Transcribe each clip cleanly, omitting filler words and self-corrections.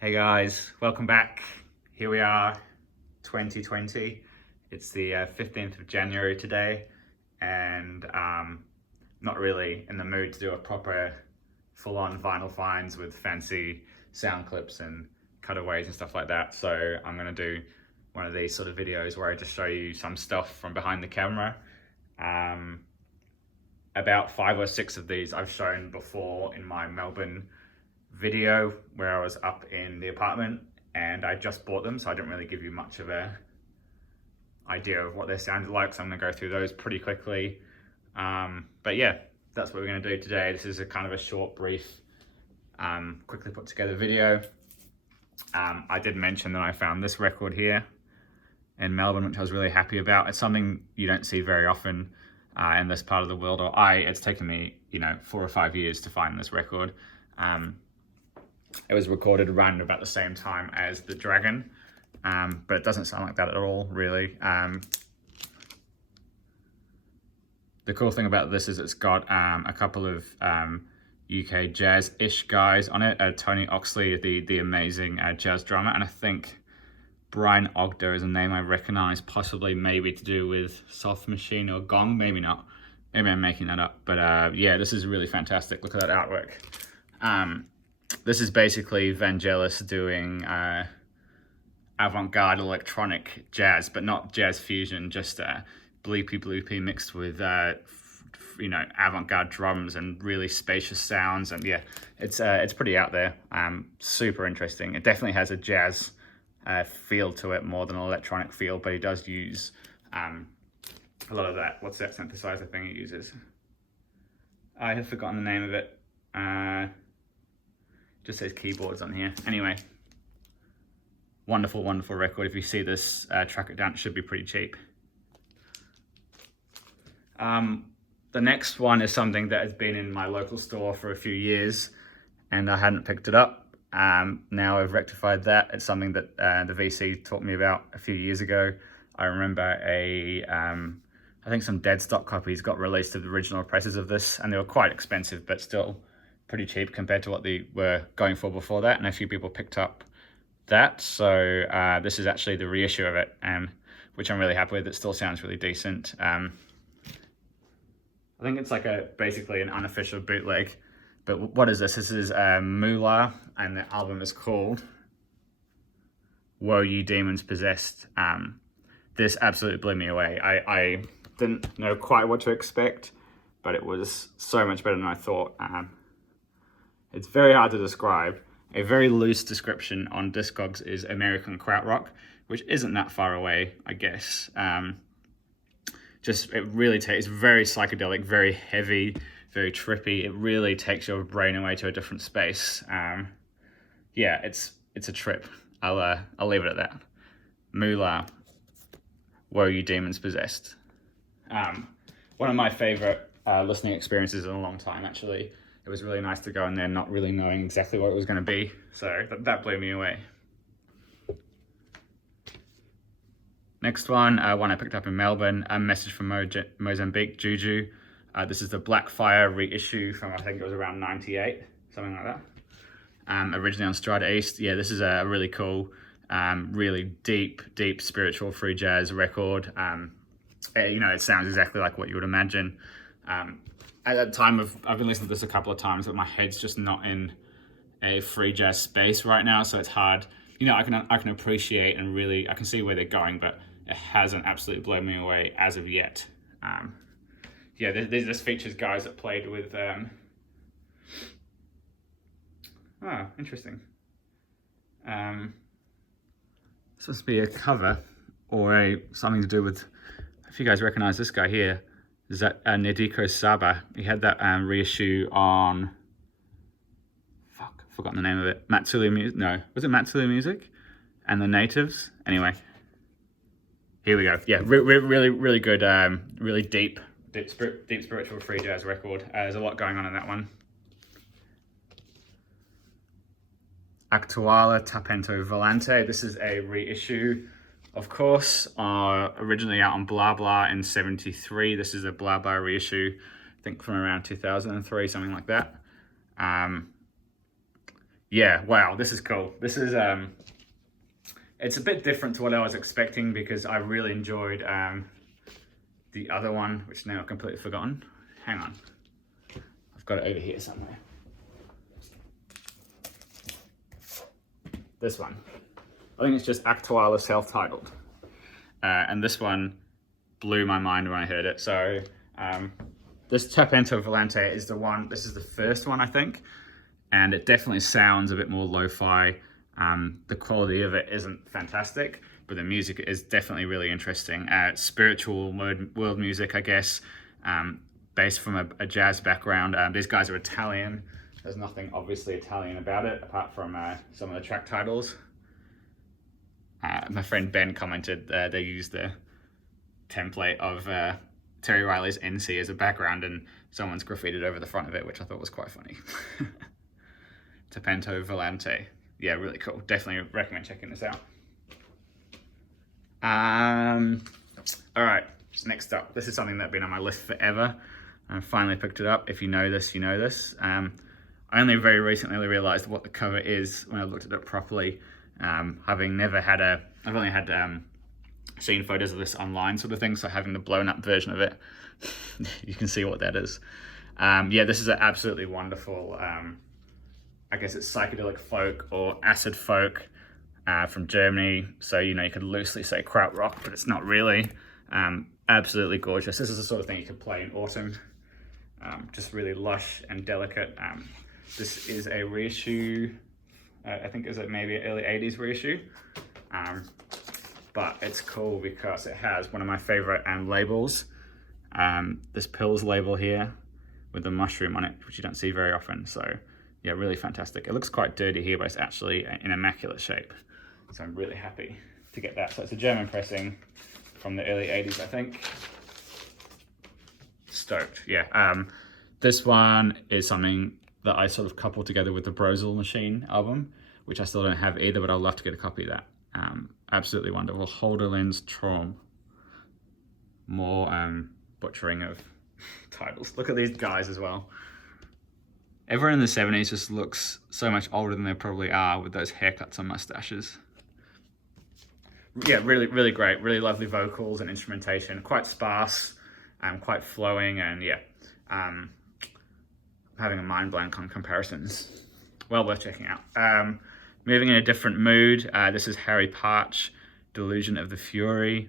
Hey guys, welcome back. Here we are, 2020. It's the 15th of January today, and not really in the mood to do a proper full-on vinyl finds with fancy sound clips and cutaways and stuff like that. So I'm gonna do one of these sort of videos where I just show you some stuff from behind the camera. About 5 or 6 of these I've shown before in my Melbourne video where I was up in the apartment, and I just bought them, so I didn't really give you much of a idea of what they sounded like, so I'm gonna go through those pretty quickly. But yeah, that's what we're gonna do today. This is a kind of a short, brief, quickly put together video. I did mention that I found this record here in Melbourne, which I was really happy about. It's something you don't see very often in this part of the world, it's taken me, 4 or 5 years to find this record. It was recorded around about the same time as The Dragon, but it doesn't sound like that at all, really. The cool thing about this is it's got a couple of UK jazz-ish guys on it. Tony Oxley, the amazing jazz drummer, and I think Brian Ogden is a name I recognize, possibly maybe to do with Soft Machine or Gong, maybe not. Maybe I'm making that up, but yeah, this is really fantastic. Look at that artwork. This is basically Vangelis doing avant-garde electronic jazz, but not jazz fusion, just bleepy mixed with avant-garde drums and really spacious sounds. And yeah, it's pretty out there. Super interesting. It definitely has a jazz feel to it more than an electronic feel, but he does use a lot of that. What's that synthesizer thing he uses? I have forgotten the name of it. Just says keyboards on here. Anyway, wonderful record. If you see this, track it down. It should be pretty cheap. The next one is something that has been in my local store for a few years, and I hadn't picked it up. Now I've rectified that. It's something that the VC taught me about a few years ago. I remember I think some dead stock copies got released of the original presses of this, and they were quite expensive, but still pretty cheap compared to what they were going for before that, and a few people picked up that. So this is actually the reissue of it, which I'm really happy with. It still sounds really decent. I think it's like basically an unofficial bootleg. But what is this? This is Mullah, and the album is called Woe Ye Demons Possessed. This absolutely blew me away. I didn't know quite what to expect, but it was so much better than I thought. It's very hard to describe. A very loose description on Discogs is American krautrock, which isn't that far away, I guess. It really takes, it's very psychedelic, very heavy, very trippy. It really takes your brain away to a different space. Yeah, it's a trip. I'll leave it at that. Mullah, Woe Ye Demons Possessed. One of my favorite listening experiences in a long time, actually. It was really nice to go in there not really knowing exactly what it was going to be. So that blew me away. Next one I picked up in Melbourne, A Message from Mozambique, Juju. This is the Blackfire reissue from, I think it was around 98, something like that. Originally on Strata East. Yeah, this is a really cool, really deep spiritual free jazz record. It sounds exactly like what you would imagine. At that time, I've been listening to this a couple of times, but my head's just not in a free jazz space right now, so it's hard. I can appreciate and really, I can see where they're going, but it hasn't absolutely blown me away as of yet. Yeah, this features guys that played with, interesting. This must be a cover or something to do with, if you guys recognize this guy here, is that Nadiko Saba. He had that reissue on, forgotten the name of it. Matsulu Music, no, was it Matsulu Music? And the Natives? Anyway, here we go. Yeah, really good, really deep spiritual free jazz record. There's a lot going on in that one. Actuala Pento Volante. This is a reissue, of course, originally out on Blah Blah in 73. This is a Blah Blah reissue, I think from around 2003, something like that. Yeah, wow, this is cool. This is it's a bit different to what I was expecting because I really enjoyed the other one, which now I've completely forgotten. Hang on, I've got it over here somewhere. This one, I think it's just Actuale self-titled, and this one blew my mind when I heard it. So this Pento Volante is the one. This is the first one, I think, and it definitely sounds a bit more lo-fi. The quality of it isn't fantastic, but the music is definitely really interesting. Spiritual world music, I guess, based from a jazz background. These guys are Italian. There's nothing obviously Italian about it, apart from some of the track titles. My friend Ben commented they used the template of Terry Riley's NC as a background, and someone's graffitied over the front of it, which I thought was quite funny. Pento Volante. Yeah, really cool. Definitely recommend checking this out. All right, next up. This is something that's been on my list forever. I finally picked it up. If you know this, you know this. I only very recently realized what the cover is when I looked at it properly. Having never had I've only had seen photos of this online sort of thing, so having the blown up version of it, you can see what that is. Yeah, this is an absolutely wonderful, I guess it's psychedelic folk or acid folk from Germany. So, you know, you could loosely say krautrock, but it's not really. Absolutely gorgeous. This is the sort of thing you could play in autumn. Just really lush and delicate. This is a reissue, I think is it maybe an early 80s reissue. But it's cool because it has one of my favorite labels. This Pills label here with the mushroom on it, which you don't see very often. So yeah, really fantastic. It looks quite dirty here, but it's actually in immaculate shape. So I'm really happy to get that. So it's a German pressing from the early 80s, I think. Stoked, yeah. This one is something that I sort of coupled together with the Brosel Machine album, which I still don't have either, but I'd love to get a copy of that. Absolutely wonderful. Holderlin's Traum. More butchering of titles. Look at these guys as well. Everyone in the 70s just looks so much older than they probably are with those haircuts and mustaches. Yeah, really, really great. Really lovely vocals and instrumentation. Quite sparse, quite flowing, and yeah, having a mind blank on comparisons. Well worth checking out. Moving in a different mood, this is Harry Parch, Delusion of the Fury.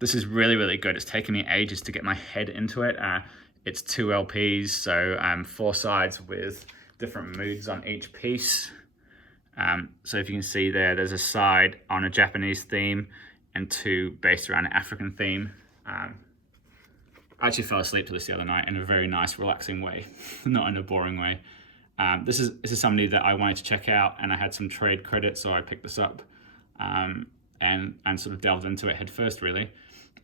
This is really, really good. It's taken me ages to get my head into it. It's 2 LPs, so 4 sides with different moods on each piece. So if you can see there's a side on a Japanese theme and 2 based around an African theme. I actually fell asleep to this the other night in a very nice, relaxing way, not in a boring way. This is somebody that I wanted to check out, and I had some trade credit, so I picked this up and sort of delved into it head first, really.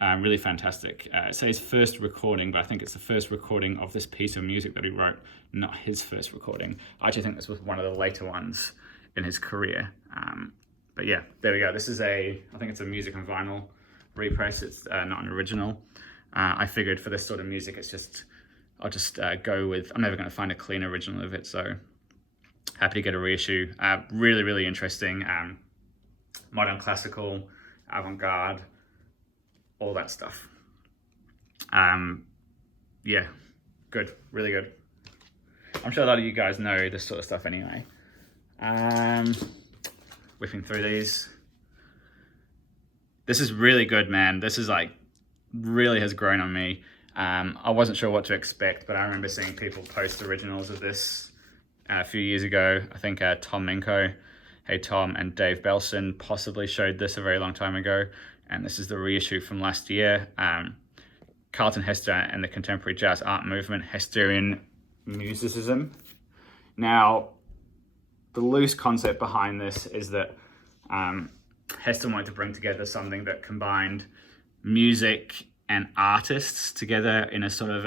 Really fantastic. It says first recording, but I think it's the first recording of this piece of music that he wrote, not his first recording. I actually think this was one of the later ones in his career. But yeah, there we go. This is I think it's a music and vinyl repress. It's not an original. I figured for this sort of music, I'll just go with, I'm never going to find a clean original of it, so happy to get a reissue. Really, really interesting. Modern classical, avant-garde, all that stuff. Yeah, good, really good. I'm sure a lot of you guys know this sort of stuff anyway. Whipping through these. This is really good, man. This is like, really has grown on me. I wasn't sure what to expect, but I remember seeing people post originals of this a few years ago. I think Tom Minko, Hey Tom, and Dave Belson possibly showed this a very long time ago. And this is the reissue from last year. Carlton Hester and the Contemporary Jazz Art Movement, Hesterian Musicism. Now, the loose concept behind this is that Hester wanted to bring together something that combined music and artists together in a sort of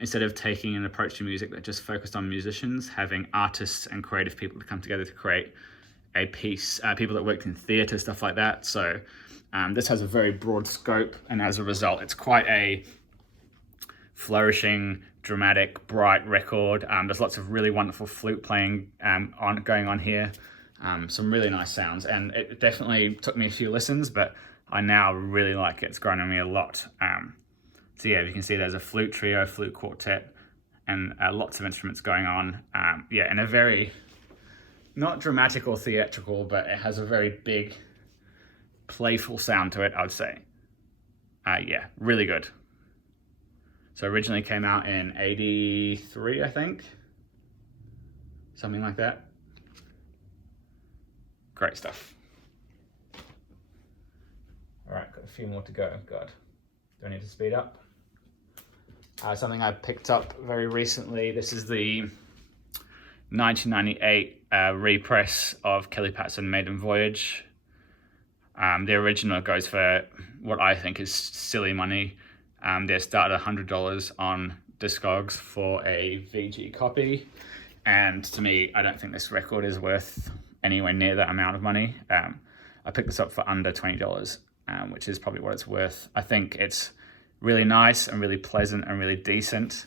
instead of taking an approach to music that just focused on musicians, having artists and creative people to come together to create a piece, people that worked in theatre, stuff like that. So this has a very broad scope, and as a result, it's quite a flourishing, dramatic, bright record. There's lots of really wonderful flute playing going on here. Some really nice sounds, and it definitely took me a few listens, but I now really like it. It's grown on me a lot. So yeah, you can see there's a flute trio, flute quartet, and lots of instruments going on. Yeah, and a very, not dramatic or theatrical, but it has a very big, playful sound to it, I would say. Yeah, really good. So originally came out in 83, I think. Something like that. Great stuff. All right, got a few more to go. God, do I need to speed up? Something I picked up very recently. This is the 1998 repress of Kelly Patterson Maiden Voyage. The original goes for what I think is silly money. They start at $100 on Discogs for a VG copy. And to me, I don't think this record is worth anywhere near that amount of money. I picked this up for under $20, which is probably what it's worth. I think it's really nice and really pleasant and really decent,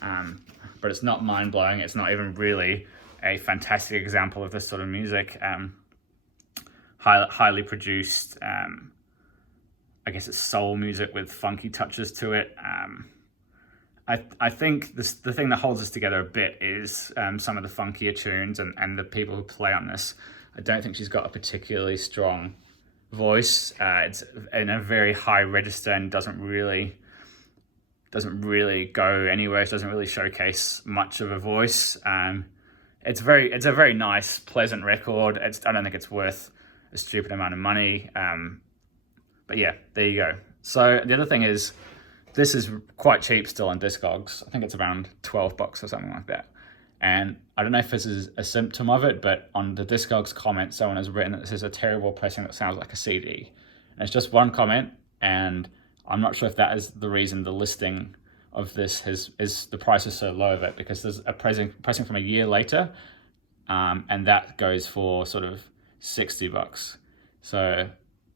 but it's not mind-blowing. It's not even really a fantastic example of this sort of music. Highly produced, I guess it's soul music with funky touches to it. I think the thing that holds us together a bit is some of the funkier tunes and the people who play on this. I don't think she's got a particularly strong voice. It's in a very high register and doesn't really go anywhere. It doesn't really showcase much of a voice. It's a very nice, pleasant record. I don't think it's worth a stupid amount of money. But yeah, there you go. So the other thing is, this is quite cheap still on Discogs. I think it's around $12 or something like that. And I don't know if this is a symptom of it, but on the Discogs comment, someone has written that this is a terrible pressing that sounds like a CD. And it's just one comment, and I'm not sure if that is the reason the listing of this is the price is so low of it, because there's a pressing from a year later, and that goes for sort of $60. So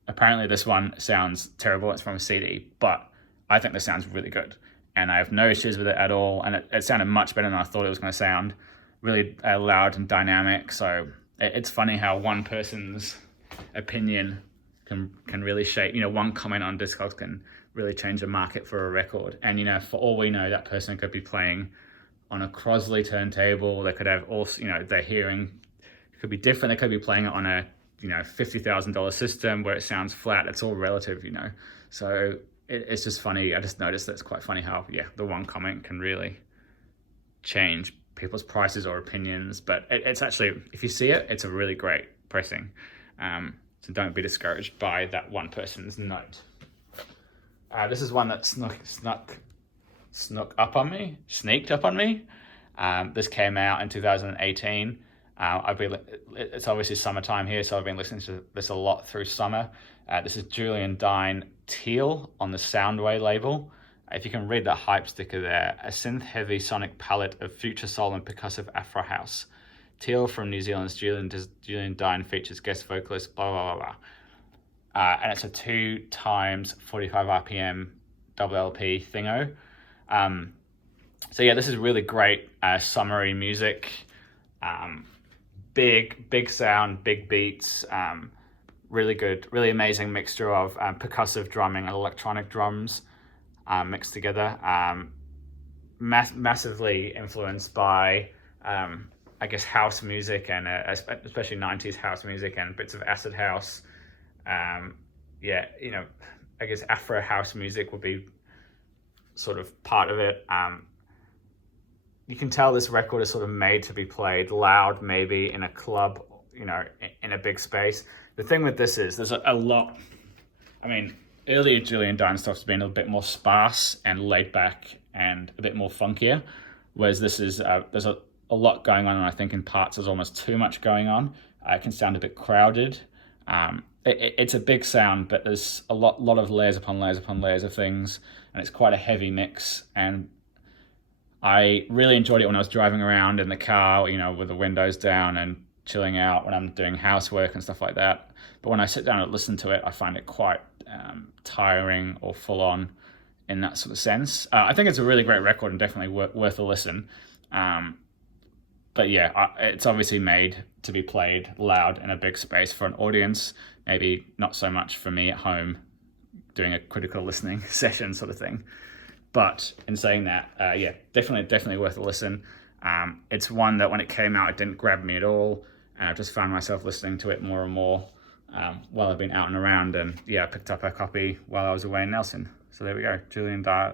apparently this one sounds terrible. It's from a CD, but I think this sounds really good, and I have no issues with it at all. And it sounded much better than I thought it was going to sound. Really loud and dynamic. So it's funny how one person's opinion can really shape. One comment on Discogs can really change the market for a record. And for all we know, that person could be playing on a Crosley turntable. They could have also, their hearing could be different. They could be playing it on a $50,000 system where it sounds flat. It's all relative, So it's just funny. I just noticed that it's quite funny how, the one comment can really change people's prices or opinions. But it's actually, if you see it, it's a really great pressing. So don't be discouraged by that one person's note. This is one that sneaked up on me. This came out in 2018. It's obviously summertime here, so I've been listening to this a lot through summer. This is Julian Dee Teal on the Soundway label. If you can read that hype sticker there, a synth-heavy sonic palette of future soul and percussive Afro house. Teal from New Zealand's Julian Dee features guest vocalist, blah, blah, blah, blah. And it's a 2 times 45 RPM double LP thingo. So yeah, this is really great summery music. Big sound, big beats, really good, really amazing mixture of percussive drumming and electronic drums mixed together. Massively influenced by, I guess, house music and especially 90s house music and bits of acid house. I guess Afro house music would be sort of part of it. You can tell this record is sort of made to be played loud, maybe in a club, in a big space. The thing with this is there's a lot. I mean, earlier Julian Dee stuff's been a bit more sparse and laid back and a bit more funkier, whereas this is there's a lot going on, and I think in parts there's almost too much going on. It can sound a bit crowded. It's a big sound, but there's a lot of layers upon layers upon layers of things, and it's quite a heavy mix. And I really enjoyed it when I was driving around in the car, with the windows down and chilling out when I'm doing housework and stuff like that. But when I sit down and listen to it, I find it quite tiring or full on in that sort of sense. I think it's a really great record and definitely worth a listen. But yeah, it's obviously made to be played loud in a big space for an audience, maybe not so much for me at home doing a critical listening session sort of thing. But in saying that, yeah, definitely worth a listen. It's one that when it came out, it didn't grab me at all. And I've just found myself listening to it more and more while I've been out and around. And yeah, I picked up a copy while I was away in Nelson. So there we go, Julian Dee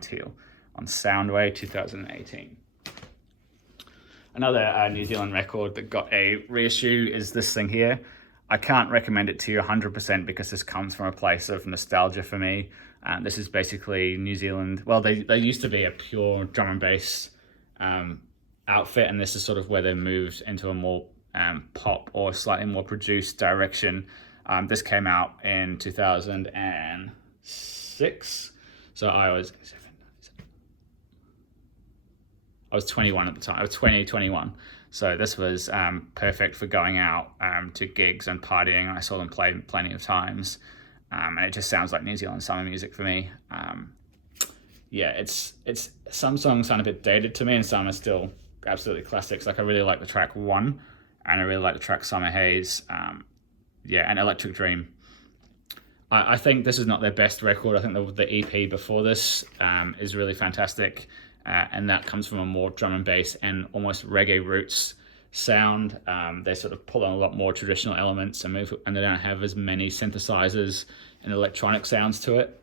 Teal on Soundway 2018. Another New Zealand record that got a reissue is this thing here. I can't recommend it to you 100% because this comes from a place of nostalgia for me. This is basically New Zealand. Well, they used to be a pure drum and bass outfit, and this is sort of where they moved into a more pop or slightly more produced direction. This came out in 2006, so I was 21 at the time. I was 21. So this was perfect for going out to gigs and partying. I saw them play plenty of times. And it just sounds like New Zealand summer music for me. Yeah, it's some songs sound a bit dated to me and some are still absolutely classics. Like I really like the track One and I really like the track Summer Haze. Yeah, and Electric Dream. I think this is not their best record. I think the EP before this is really fantastic. And that comes from a more drum and bass and almost reggae roots sound. They sort of pull on a lot more traditional elements and they don't have as many synthesizers and electronic sounds to it.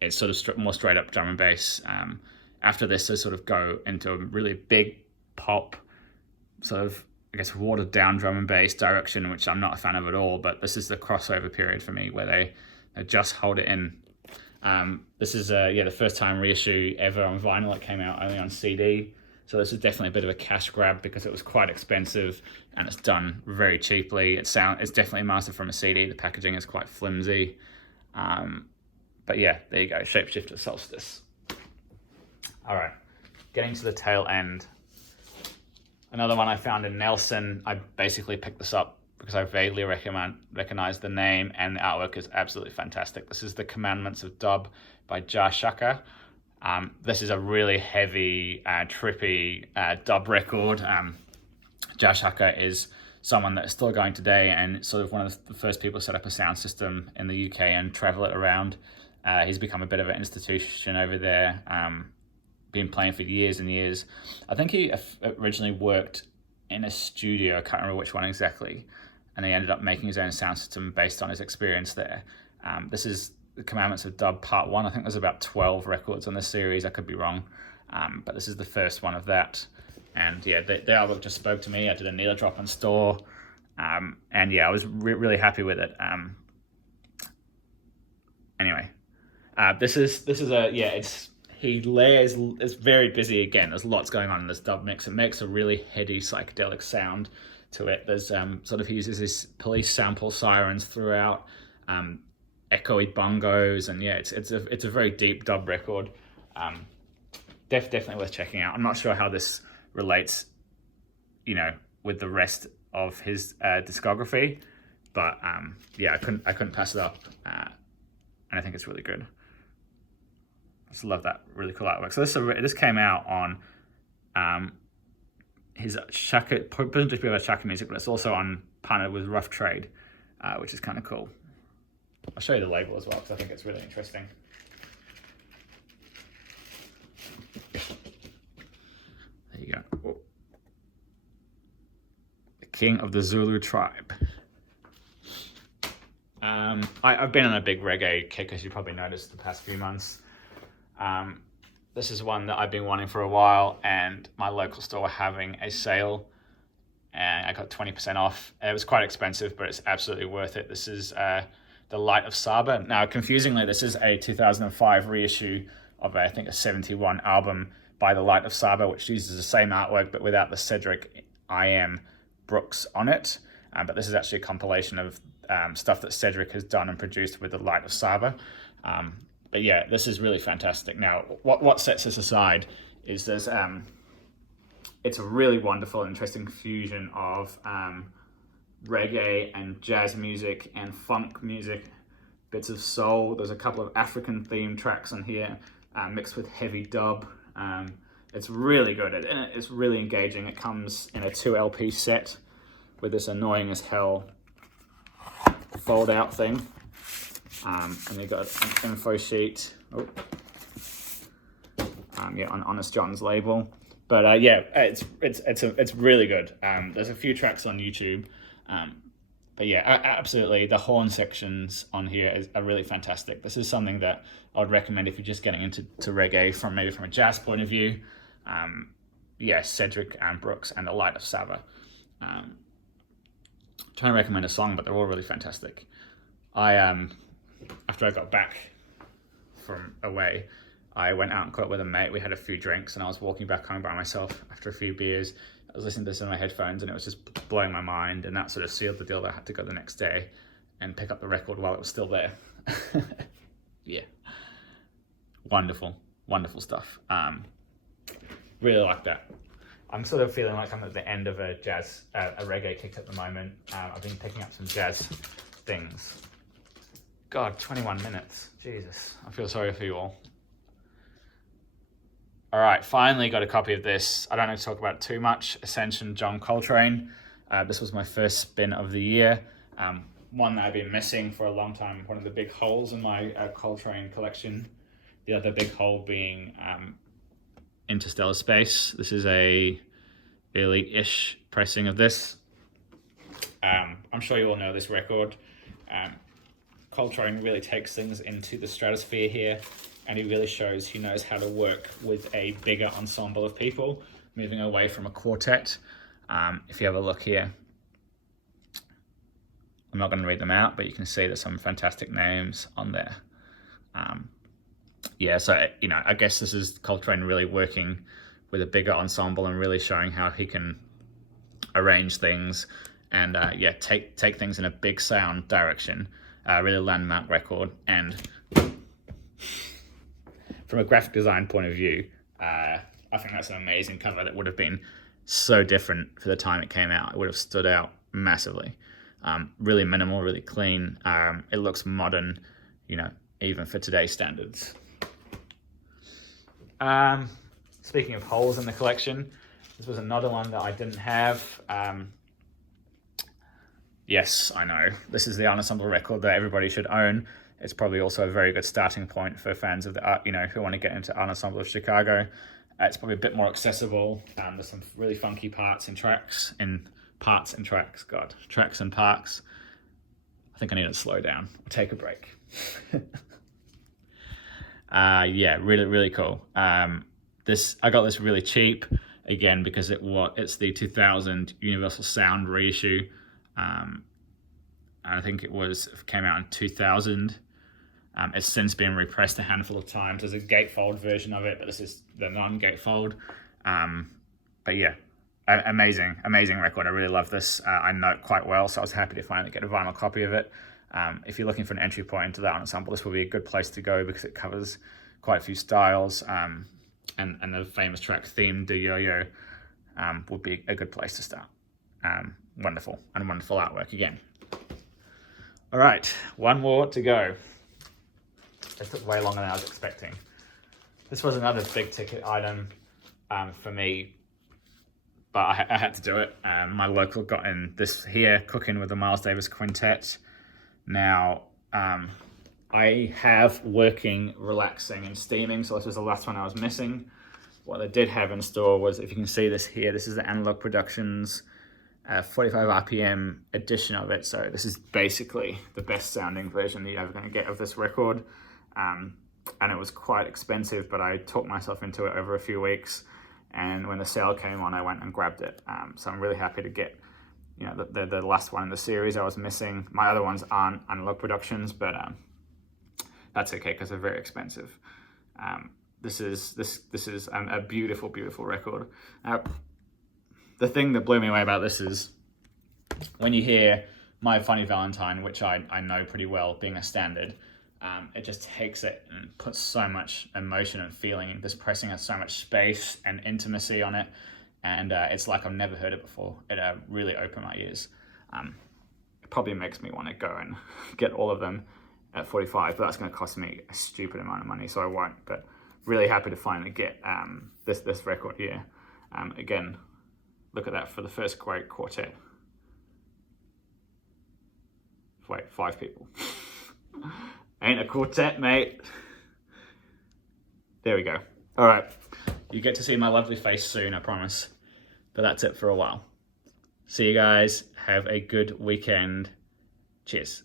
It's sort of more straight up drum and bass. After this, they sort of go into a really big pop, sort of, I guess, watered down drum and bass direction, which I'm not a fan of at all. But this is the crossover period for me where they just hold it in. This is the first time reissue ever on vinyl. It came out only on CD, so this is definitely a bit of a cash grab because it was quite expensive and it's done very cheaply. It's definitely mastered from a CD. The packaging is quite flimsy, but yeah, there you go. Shapeshifter Solstice. All right, getting to the tail end. Another one I found in Nelson. I basically picked this up because I vaguely recognize the name, and the artwork is absolutely fantastic. This is The Commandments of Dub by Shaka. This is a really heavy, trippy dub record. Shaka is someone that is still going today and sort of one of the first people to set up a sound system in the UK and travel it around. He's become a bit of an institution over there, been playing for years and years. I think he originally worked in a studio, I can't remember which one exactly, and he ended up making his own sound system based on his experience there. This is The Commandments of Dub Part 1. I think there's about 12 records on this series. I could be wrong. But this is the first one of that. And yeah, the artwork just spoke to me. I did a needle drop in store. And yeah, I was really happy with it. Anyway, he layers, it's very busy again. There's lots going on in this dub mix. It makes a really heady psychedelic sound to it. There's he uses his police sample sirens throughout, echoey bongos, and yeah, it's a very deep dub record. Definitely worth checking out. I'm not sure how this relates, with the rest of his discography, but yeah, I couldn't pass it up, and I think it's really good. I just love that really cool artwork. So this came out on his Shaka, doesn't just be about Shaka music, but it's also on partnered with Rough Trade, which is kind of cool. I'll show you the label as well because I think it's really interesting. There you go. Oh. The King of the Zulu Tribe. I've been on a big reggae kick, as you probably noticed the past few months. This is one that I've been wanting for a while, and my local store were having a sale, and I got 20% off. It was quite expensive, but it's absolutely worth it. This is the Light of Saba. Now, confusingly, this is a 2005 reissue of, I think, a 71 album by the Light of Saba, which uses the same artwork, but without the Cedric I.M. Brooks on it. But this is actually a compilation of stuff that Cedric has done and produced with the Light of Saba. But yeah, this is really fantastic. Now, what sets this aside is there's it's a really wonderful and interesting fusion of reggae and jazz music and funk music bits of soul. There's a couple of African themed tracks on here, mixed with heavy dub. It's really good, and it's really engaging. It comes in a 2 LP set with this annoying as hell fold out thing. And you got an info sheet. Yeah, on Honest John's label. But yeah, it's really good. There's a few tracks on YouTube. But yeah, absolutely. The horn sections on here are really fantastic. This is something that I'd recommend if you're just getting into reggae from a jazz point of view. Yeah, Cedric and Brooks and the Light of Saba. Trying to recommend a song, but they're all really fantastic. After I got back from away, I went out and caught up with a mate. We had a few drinks, and I was walking back home by myself after a few beers. I was listening to this in my headphones, and it was just blowing my mind, and that sort of sealed the deal that I had to go the next day and pick up the record while it was still there. Yeah. Wonderful stuff. Really like that. I'm sort of feeling like I'm at the end of a reggae kick at the moment. I've been picking up some jazz things. God, 21 minutes. Jesus, I feel sorry for you all. All right, finally got a copy of this. I don't need to talk about it too much. Ascension, John Coltrane. This was my first spin of the year. One that I've been missing for a long time. One of the big holes in my Coltrane collection. The other big hole being Interstellar Space. This is a early-ish pressing of this. I'm sure you all know this record. Coltrane really takes things into the stratosphere here, and he really shows he knows how to work with a bigger ensemble of people, moving away from a quartet. If you have a look here, I'm not going to read them out, but you can see there's some fantastic names on there. Yeah, so, I guess this is Coltrane really working with a bigger ensemble and really showing how he can arrange things and, take things in a big sound direction. Really landmark record. And from a graphic design point of view, I think that's an amazing cover that would have been so different for the time it came out. It would have stood out massively. Really minimal, really clean. It looks modern, even for today's standards. Speaking of holes in the collection, this was another one that I didn't have. Yes, I know. This is the ensemble record that everybody should own. It's probably also a very good starting point for fans of the art, who want to get into Ensemble of Chicago. It's probably a bit more accessible. There's some really funky tracks and parts. I think I need to slow down or take a break. Yeah, really, really cool. I got this really cheap, again, because it's the 2000 Universal Sound reissue. And I think it came out in 2000. It's since been repressed a handful of times. There's a gatefold version of it, but this is the non-gatefold. But yeah, amazing record. I really love this. I know it quite well, so I was happy to finally get a vinyl copy of it. If you're looking for an entry point into that ensemble, this will be a good place to go because it covers quite a few styles. And the famous track Theme de Yo-Yo would be a good place to start. Wonderful artwork again. All right, one more to go. It took way longer than I was expecting. This was another big ticket item for me, but I had to do it. My local got in this here, Cooking with the Miles Davis Quintet. Now, I have Working, Relaxing, and Steaming, so this was the last one I was missing. What they did have in store was, if you can see this here, this is the Analog Productions 45 RPM edition of it. So this is basically the best sounding version that you're ever going to get of this record. And it was quite expensive, but I talked myself into it over a few weeks. And when the sale came on, I went and grabbed it. So I'm really happy to get, the last one in the series I was missing. My other ones aren't Analog Productions, but that's okay because they're very expensive. This is a beautiful, beautiful record. The thing that blew me away about this is when you hear My Funny Valentine, which I know pretty well being a standard, it just takes it and puts so much emotion and feeling. This pressing has so much space and intimacy on it, and it's like I've never heard it before. It really opened my ears. It probably makes me want to go and get all of them at 45, but that's going to cost me a stupid amount of money, so I won't. But really happy to finally get this record here. Again, look at that for the first great quartet. Wait, 5 people. Ain't a quartet, mate. There we go. All right, you get to see my lovely face soon, I promise. But that's it for a while. See you guys. Have a good weekend. Cheers.